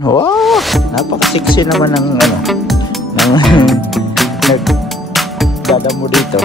Wow, napaka-sexy naman ng ano, ng nagdadamo dito.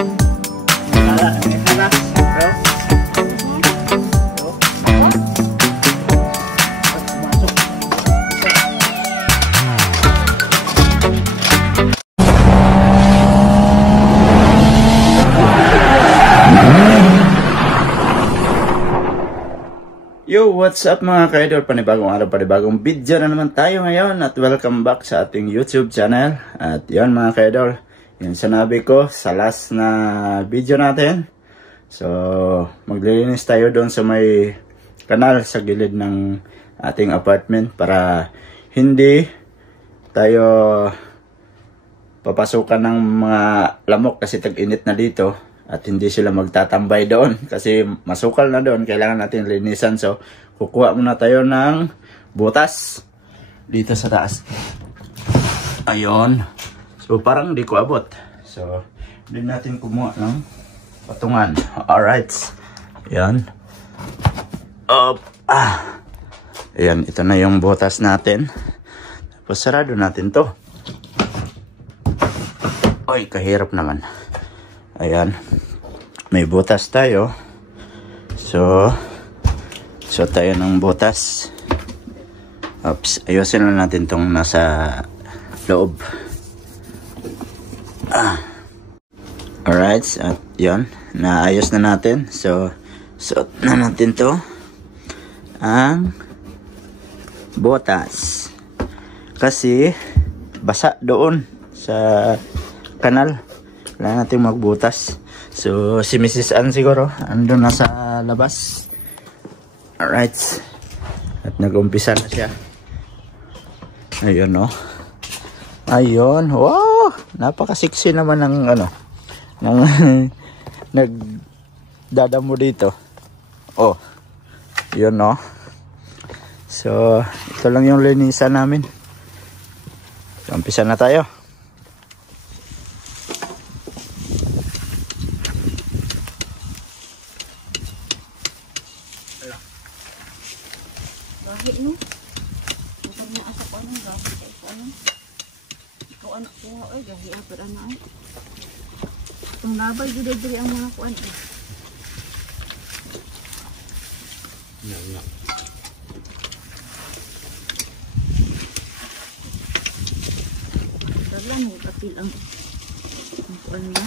Yo, what's up mga ka-idol? Panibagong araw, panibagong video na naman tayo ngayon at welcome back sa ating YouTube channel. At yan mga ka-idol, yung sinabi ko sa last na video natin. So, maglilinis tayo doon sa may kanal sa gilid ng ating apartment para hindi tayo papasukan ng mga lamok kasi tag-init na dito. At hindi sila magtatambay doon kasi masukal na doon. Kailangan natin linisan. So, kukuha muna tayo ng butas dito sa taas. Ayun. So, parang di ko abot. So, hindi natin kumuha ng patungan. Alright. Ayan. Ayan, ito na yung butas natin. Tapos, sarado natin to. Oy, kahirap naman. Ayan, may butas tayo. So tayo ng butas. Oops, ayusin na natin tong nasa loob. Alright, at yun, naayos na natin. So, suot na natin to ang butas. Kasi basa doon sa kanal. Kailangan natin magbutas. So, si Mrs. Ann siguro, andun na sa labas. Alright. At nag-umpisa na siya. Ayun, no? Ayun. Wow! Napaka-sexy naman ng, ano, ng nagdadamo dito. Oh. Yun, no? So, ito lang yung linisan namin. So, umpisa na tayo. Gahi no. Kung naasa ko anong gahi kay ko ano. Ikaw anak ko ay gahi aper ana ay. Tung nabay jud diri ang mga kuan eh. Nga. Dalan mo kapil ang kuan niya.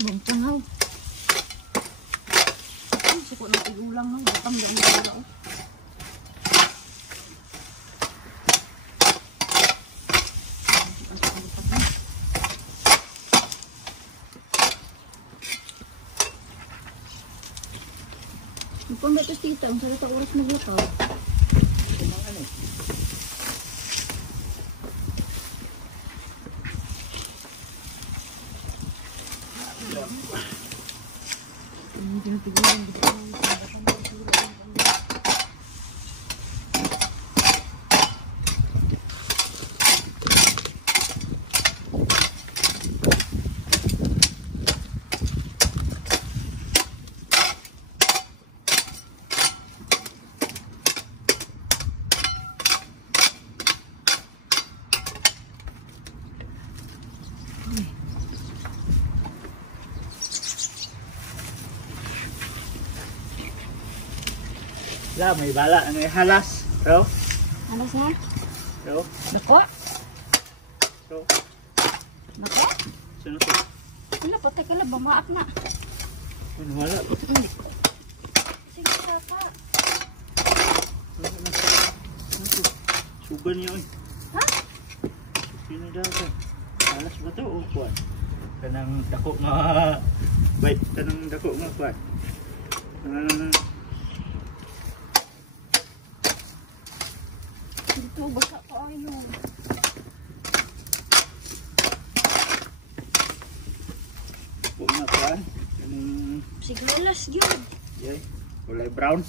Bangtangaw. Ay, suko na tigulang no. Batang yan na wala. Ipang betos tita, ang sarita oras maglakaw. Kumang ano? La, may bala. Ano yung halas? Bro? Halas na? Bro? Nako? Bro? Nako? Sino to? Wala, patay ka lang. Bamaap na. Ano wala? Sige, papa. Sugan niyo eh. Ha? Sino daw ka? Halas ba to o kuwan? Kanang dako nga... Wait, kanang dako nga kuwan. Ito, basa pa ay no. Dako nga kuwan. Kanang... Sige, alas yun. Yay, kulay brown.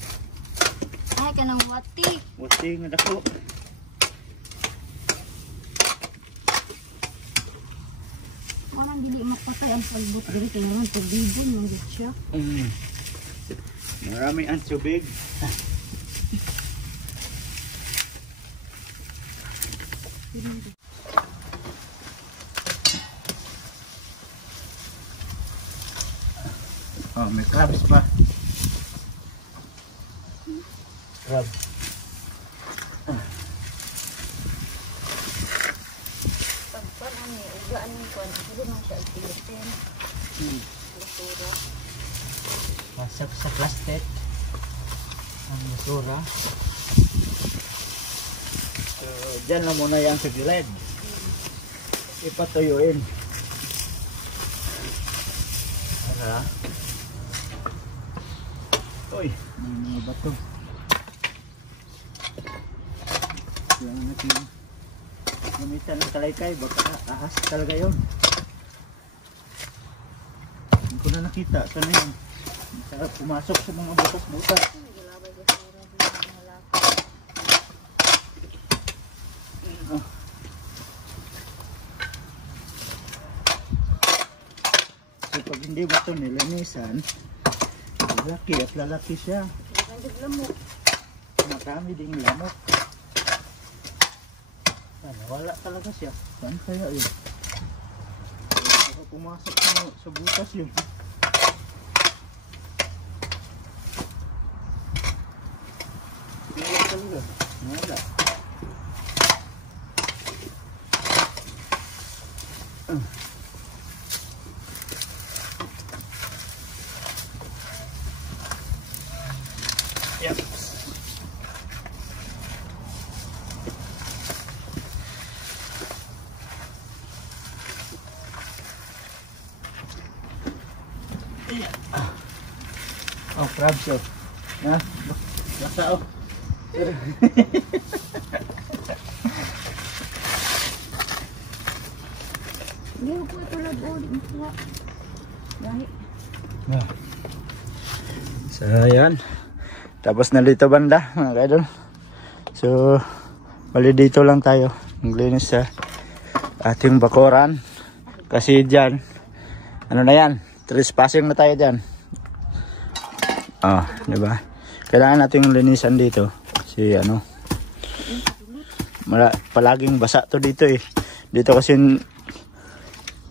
Ay, kanang wati. Wati nga dako. Parang hindi makatay ang palbot diri kaya naman pagbibon lang gid siya. Maraming ang tubig. Oh, may crabs pa. Crab. Pagpan ani ugaan ni kon, hindi man siya ipitin. Basura. Pasok sa plastic. Ang basura. So, dyan lang muna yan sa gilid. Ipatuyuin. Para. Uy, may mga bato. Kailangan natin gamitan ng kalaykay. Baka ahas talaga yun. Hindi ko na nakita. Saan na yun? Sarap pumasok sa mga butas-butas. Gilabay basura di mga laki. So pag hindi ba ito nilinisan, lalaki at lalaki siya. Gagandog lamok. Marami ding lamok. Wala talaga siya. Saan kaya yun? Baka pumasok sa butas yun. Wala talaga. Wala. Yep. Oh, crabs oh. Ha? Lasa oh. Hindi ko ito lagod. Dahil. So, ayan. Tapos na dito banda, mga kaidol. So, bali dito lang tayo. Maglinis sa ating bakuran. Kasi dyan, ano na yan? Trespassing na tayo dyan. Oh, diba? Kailangan nating linisan dito. Kasi ano, palaging basa to dito eh. Dito kasi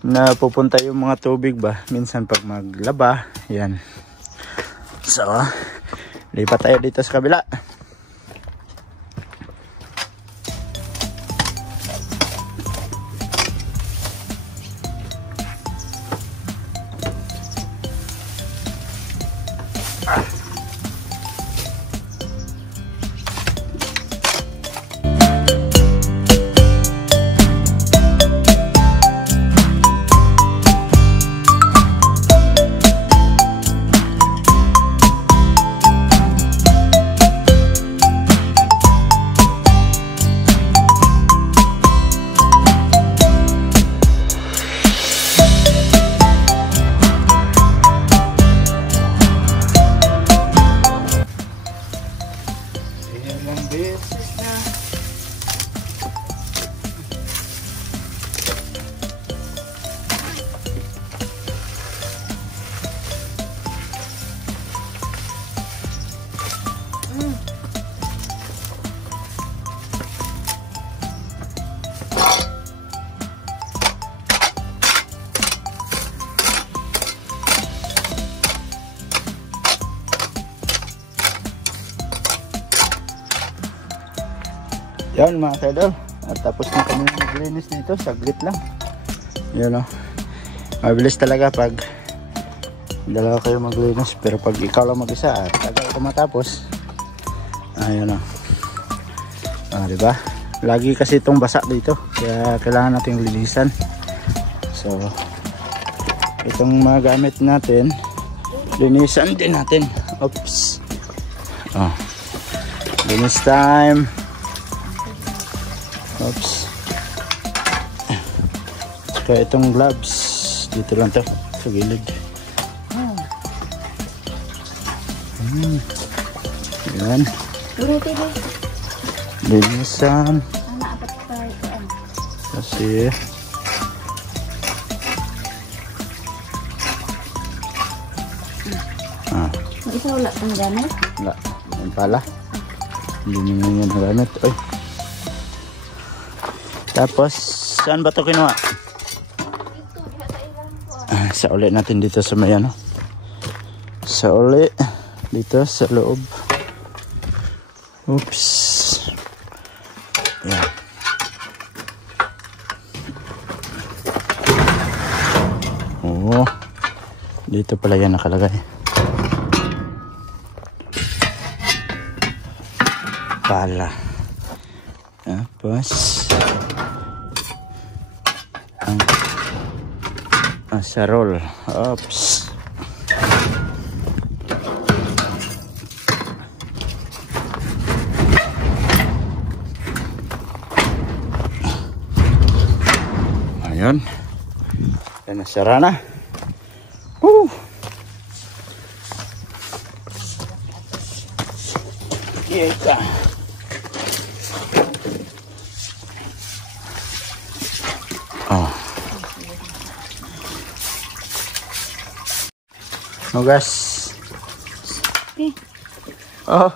napupunta yung mga tubig ba. Minsan pag maglaba, yan. So, lipat tayo dito sa kabila. Yan mga kaidol, at tapos na kami maglinis dito, saglit lang. Yan o, mabilis talaga pag dalawa kayo maglinis, pero pag ikaw lang mag-isa at tagal ko matapos. Ayan o, diba? Lagi kasi itong basa dito, kaya kailangan nating linisan. So itong mga gamit natin, linisan din natin. Oops. Linis time. Oops. Saka itong gloves dito lang to sa gilid. Yan. Linisan. Kasi Ang isa wala kang gamit. Wala. Yan pala. Hindi nyo yan nagamit. Uy. Tapos, saan ba ito kinuha? Sa uli natin dito sa may ano. Sa uli. Dito sa loob. Oops. Yan. Oo. Dito pala yan nakalagay. Pala. Tapos ang sarol. Oops. Ayun. Yan, nasara na. Woo! Kita. Oh. Nugas. Oh.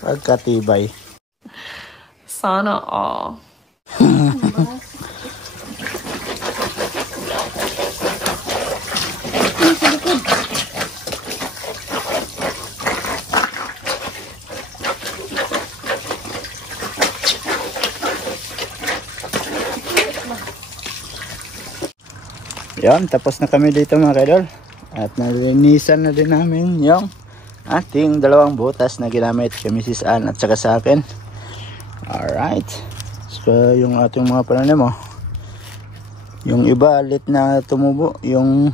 Pagkatibay. Sana all. Yan, tapos na kami dito mga kaidol. At nalinisan na din namin yung ating dalawang butas na ginamit kay Mrs. Ann at saka sa akin. Alright. So yung ating mga pananim mo. Yung iba alit na tumubo. Yung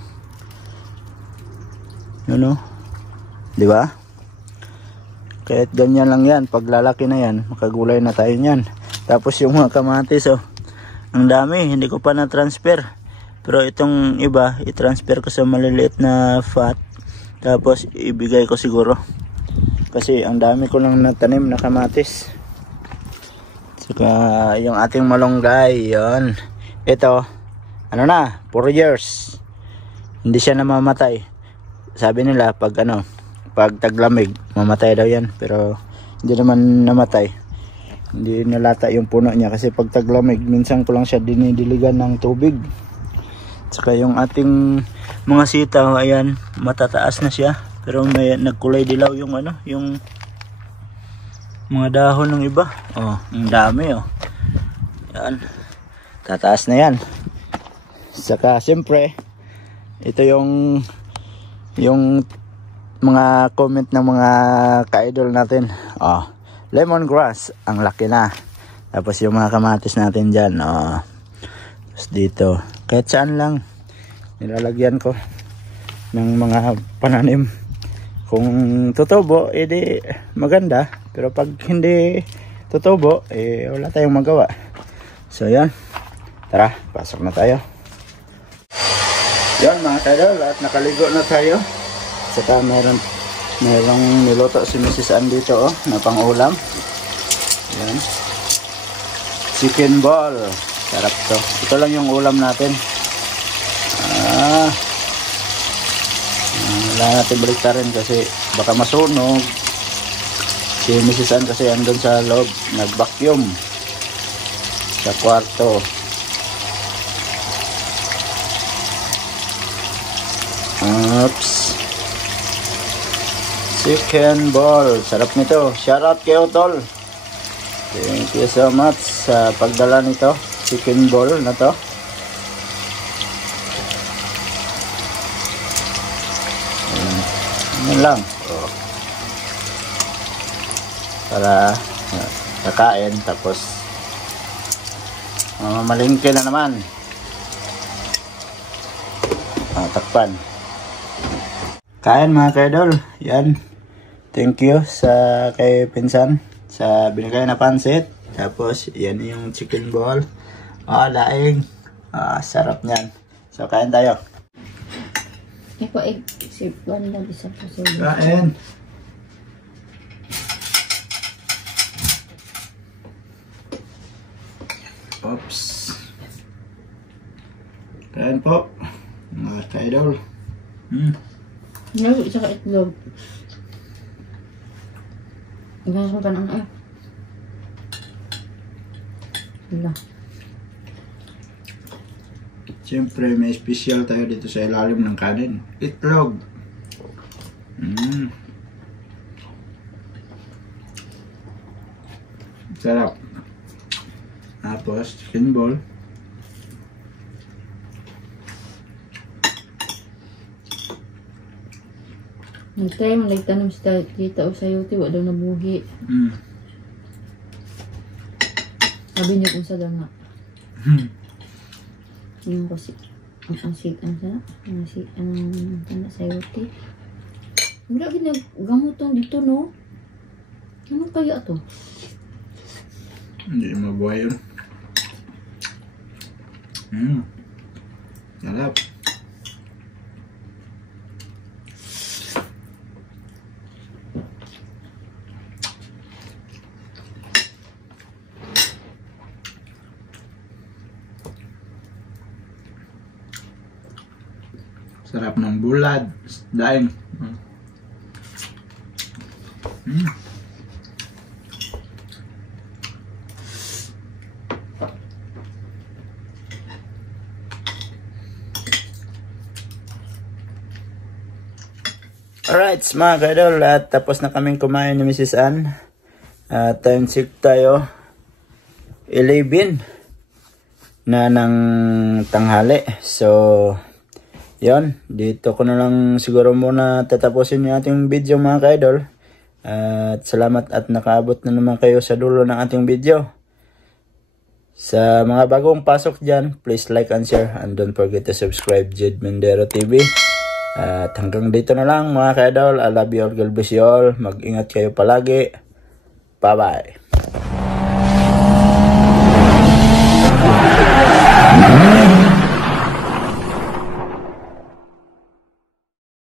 yun o. Diba? Kahit ganyan lang yan. Pag lalaki na yan, makagulay na tayo yan. Tapos yung mga kamatis oh. Ang dami. Hindi ko pa na-transfer. Pero itong iba, i-transfer ko sa maliliit na fat. Tapos ibigay ko siguro. Kasi ang dami ko lang natanim na kamatis. Saka yung ating malunggay, yon. Ito, ano na, 4 years. Hindi siya namamatay. Sabi nila pag ano, pag taglamig, mamatay daw yan. Pero hindi naman namatay. Hindi nalata yung puno niya kasi pag taglamig, minsan ko lang siya dinidiligan ng tubig. Saka yung ating mga sitaw, ayan, matataas na siya. Pero may nagkulay dilaw yung ano, yung mga dahon ng iba. Oh, ang dami oh. Yan. Tataas na yan. Saka siyempre, ito yung mga comment ng mga ka-idol natin. Oh, lemongrass, ang laki na. Tapos yung mga kamatis natin dyan, oh. Tapos dito, kahit saan lang nilalagyan ko ng mga pananim. Kung tutubo, edi maganda. Pero pag hindi tutubo, wala tayong magawa. So yan, tara, pasok na tayo. Yan mga kaidol, at nakaligo na tayo. Saka merong niluto si Mrs. Ann dito oh, na pang ulam. Yan, chicken ball. Sarap to. Ito lang yung ulam natin. Wala natin baliktarin kasi baka masunog. Si Mrs. Ann kasi andun sa loob, nag-vacuum sa kwarto. Oops. Chicken ball. Sarap nito. Shoutout kay Otol. Thank you so much sa pagdala nito. Chicken ball na to. Yan lang. Oh. Para kakain tapos mamalingke na naman. Takpan. Kain mga kaidol. Yan. Thank you sa kay Pinsan sa binigay na pansit. Tapos yan yung chicken ball. Daing. Sarap niyan. So kain tayo. Iko egg sip one lang isa po sa Kain. Oops. Kain po. Mga kaidol. No, isa ka itlog. Ganyan pa nang ay. Wala. Siyempre, may special tayo dito sa ilalim ng kanin. Itlog. Sarap. Tapos, chicken ball. Nag-try mo nagtanong sa tita o sa YouTube, wala daw nabuhi. Sabi niya kung sa danga. Yung kasi, ang tanda sa YouTube. Wala ginagamot tong dito, no? Ano kaya to? Hindi mabuhay yun. Sarap. Sarap ng bulad, daing. Alright, mga kaidol, at tapos na kaming kumain ni Mrs. Ann. Time check tayo. 11 na ng tanghali. So, yon, dito ko na lang siguro muna tatapusin yung ating video, mga kaidol. At salamat at nakaabot na naman kayo sa dulo ng ating video. Sa mga bagong pasok dyan, please like and share. And don't forget to subscribe Jed Mendero TV. At hanggang dito na lang, mga kaidol. I love you all. God bless you all. Mag-ingat kayo palagi. Bye-bye.